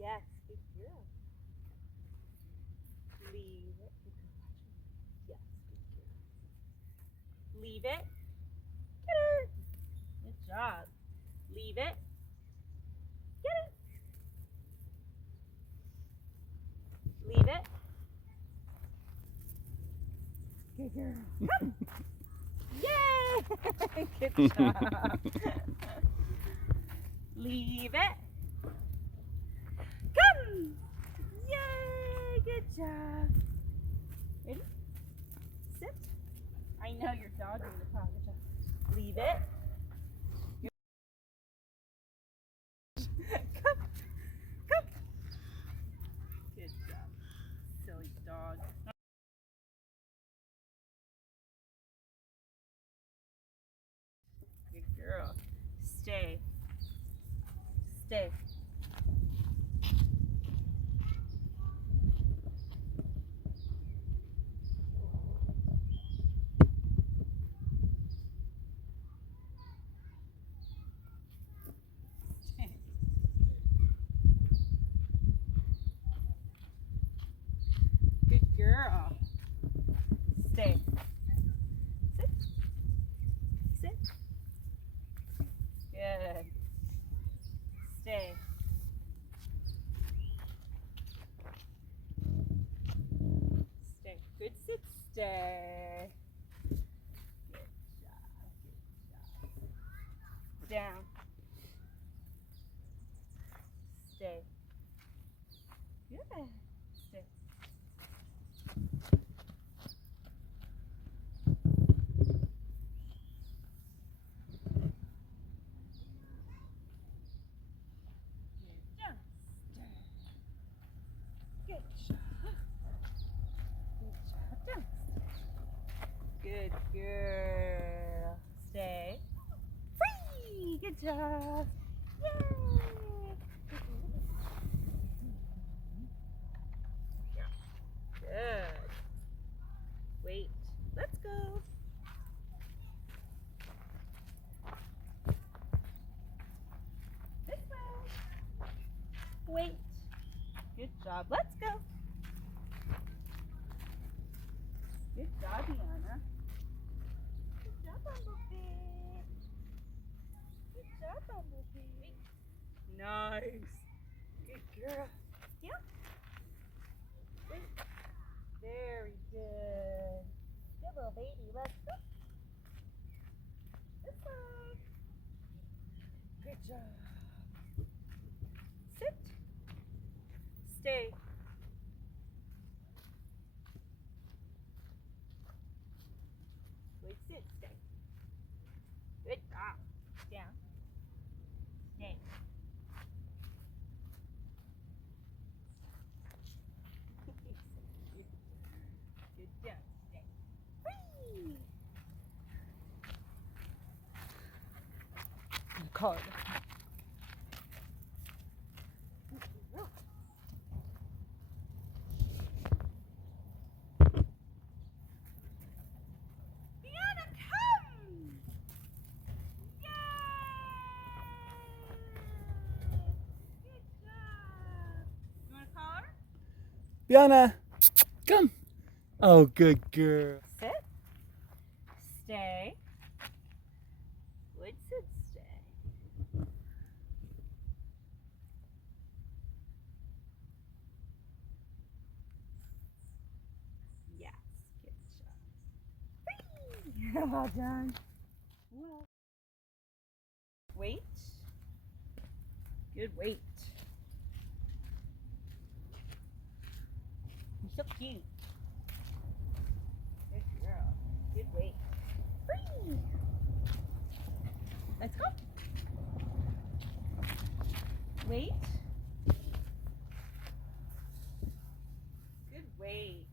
Yes, good girl. Leave it. Yes, good girl. Leave it. Get her. Good job. Leave it. Get it. Leave it. Good girl. Come. Yay! Good job. Leave it. Come. Yay! Good job. Ready? Sit. I know your dog is a good job. Leave it. Come. Come. Good job. Silly dog. Good girl. Stay. Stay. Good girl. Stay. Sit. Sit. Good. Stay. Stay. Good sit. Stay. Good job. Good job. Down. Stay. Good. Stay. Down. Stay. Good job. Good job. Down. Good girl. Stay. Free. Good job. Yay. Good. Wait. Let's go. This way. Wait. Good job. Let's go. Good job, Biana. Good job, Bumblebee. Good job, Bumblebee. Nice. Good girl. Yeah. Wait. Very good. Good little baby. Let's go. This way. Good job. Sit. Stay. Wait, sit, stay. Good job. Down. Stay. Good job. Stay. Whee! Card. Biana, come! Yay! Good job. You want to call her? Biana, come. Oh, good girl. Sit. Stay. Good sit, stay. Yes, good job. Whee! All done. Well. Wait. Good wait. You're so cute. Good girl. Good wait. Whee! Let's go. Wait. Good wait.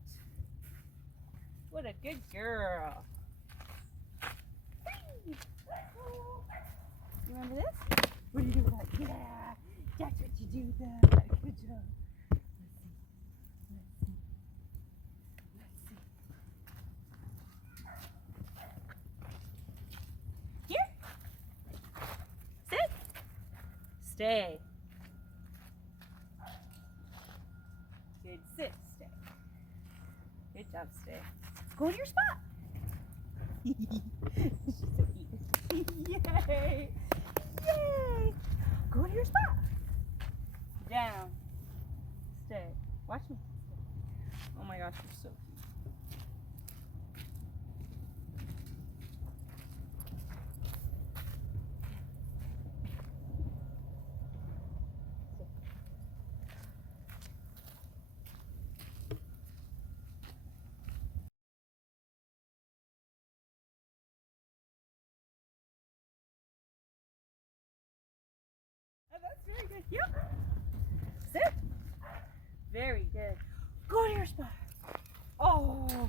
What a good girl. Whee! You remember this? What do you do with that? Yeah, that's what you do with that. Good job. Let's see. Here. Sit. Stay. Good job, stay. Go to your spot. She's so cute. Yay! Yay! Go to your spot. Down. Stay. Watch me. Oh my gosh, you're so cute. Oh, that's very good. Yep. Sit. Very good. Go to your spot. Oh,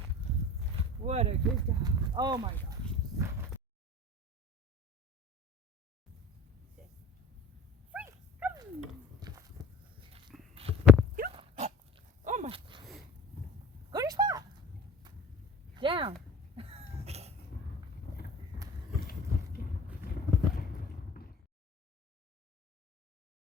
what a good dog. Oh my gosh. Sit. Free. Come. Get up. Oh my. Go to your spot. Down.